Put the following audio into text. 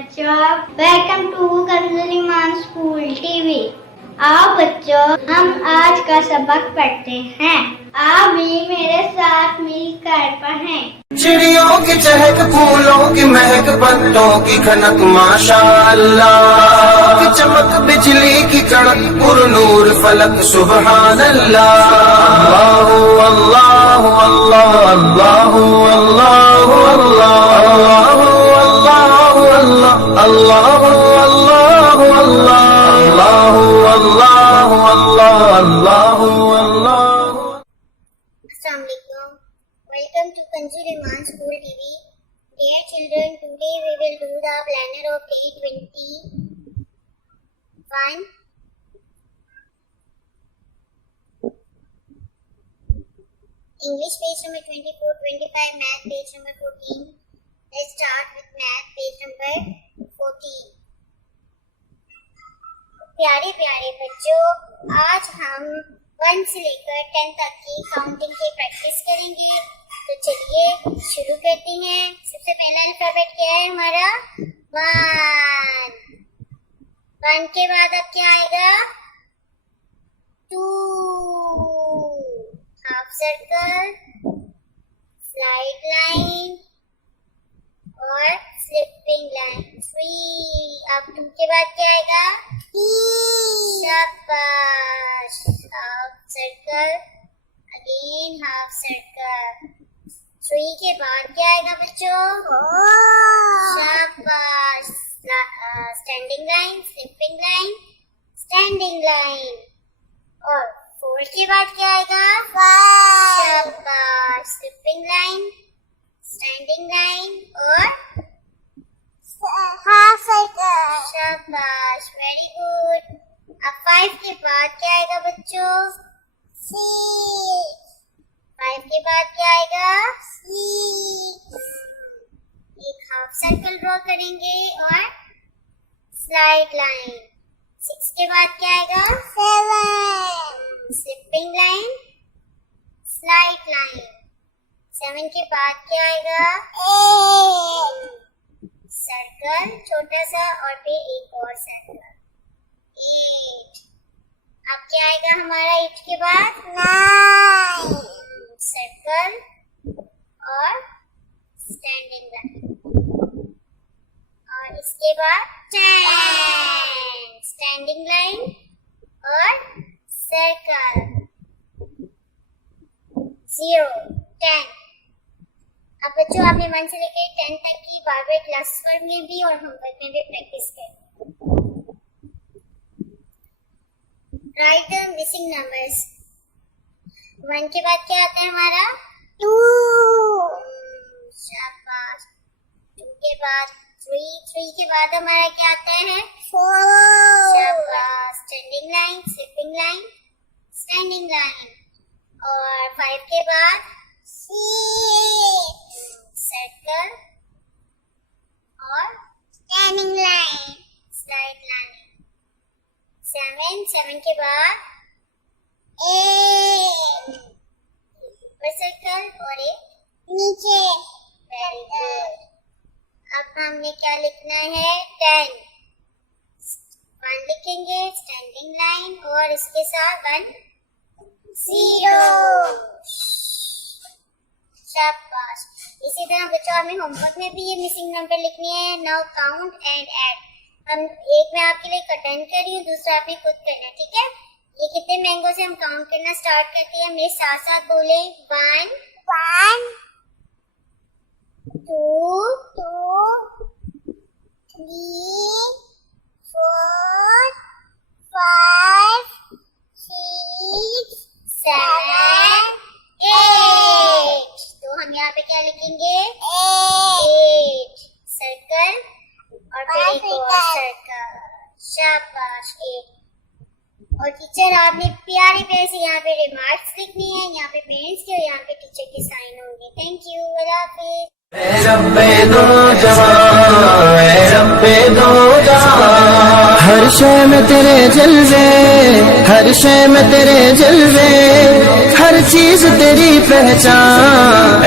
बच्चों, welcome to कंजुलीमान school TV. आओ बच्चों, हम आज का सबक पढ़ते हैं। आप भी मेरे साथ मिलकर पढ़ें। चिड़ियों की चहक, फूलों की महक, पत्तों की खनक, माशाअल्लाह की चमक, बिजली की कड़क, पुरनूर फलक, सुबहान अल्लाह। अल्लाह अल्लाह अल्लाह अल्लाह अल्लाह अल्लाह अल्लाह अल्लाह अल्लाह। Assalamualaikum. Welcome to Kanjuliman School TV. Dear children, today we will do the planner of day 21. English page number 24, 25, Math page number 14. Let's start with Math page number 14. प्यारे प्यारे बच्चों, आज हम 1 से लेकर 10 तक की काउंटिंग की प्रैक्टिस करेंगे। तो चलिए शुरू करते हैं। सबसे पहला अल्फाबेट क्या है हमारा? 1। 1 के बाद अब क्या आएगा? 2, हाफ सर्कल, स्लाइड लाइन और स्लिपिंग लाइन। 3। अब 2 के बाद क्या आएगा? शाबाश, half circle, again half circle. 3 के बाद क्या आएगा बच्चों? शाबाश, standing line, sleeping line, standing line. और 4 के बाद क्या आएगा? शाबाश, स्लिपिंग लाइन, स्टैंडिंग लाइन और हाफ सर्कल। शाबाश, वेरी गुड। अब 5 के बाद क्या आएगा बच्चों? 5 के बाद क्या आएगा? एक हाफ सर्कल ड्रॉ करेंगे और स्लाइड लाइन। 6 के बाद क्या आएगा? 7, स्लिपिंग लाइन, स्लाइड लाइन। 7 के बाद क्या आएगा? 8, सर्कल छोटा सा और फिर एक और सर्कल। 8। अब क्या आएगा हमारा 8 के बाद? 9, सर्कल और स्टैंडिंग लाइन। और इसके बाद 10, स्टैंडिंग लाइन और सर्कल। 0, 10। अब बच्चों, आपने 1 से लेकर 10 तक की बार-बार क्लास वर्क में भी और होमवर्क में भी प्रैक्टिस करें। Right the missing numbers. 1 के बाद क्या आता है हमारा? 2, शाबाश। 2 के बाद 3, 3 के बाद हमारा क्या आता है? 4, शाबाश, standing line, sleeping line, standing line. और 5 के बाद 6, सर्कल और स्टैंडिंग लाइन, स्लाइड लाइन। 7 के बाद 8, ऊपर सर्कल और एक नीचे। Very good. अब हमने क्या लिखना है? 10। 1 लिखेंगे, स्टैंडिंग लाइन और इसके साथ 1, 0। शाबाश। इसी तरह बच्चों, हमें होमवर्क में भी ये मिसिंग नंबर लिखने हैं। Now count and add. हम एक मैं आपके लिए अटेंड कर रही हूँ, दूसरा आपने खुद करना है, ठीक है? ये कितने मैंगो से हम काउंट करना स्टार्ट करते हैं। मेरे साथ साथ बोले। 1, 2, 3, 4, 5, 6, 7, 8। तो हम यहाँ पे क्या लिखेंगे? 8, सर्कल और फिर एक और सर्कल। शाबाश, 8। और टीचर, आपने प्यारे प्यारे से यहाँ पे रिमार्क्स लिखने हैं, यहाँ पे पेरेंट्स के और यहाँ पे टीचर के साइन होंगे। थैंक यू, अल्लाह हाफिज़। हर शय में तेरे जलवे, हर शय में तेरे जलवे, हर चीज तेरी पहचान।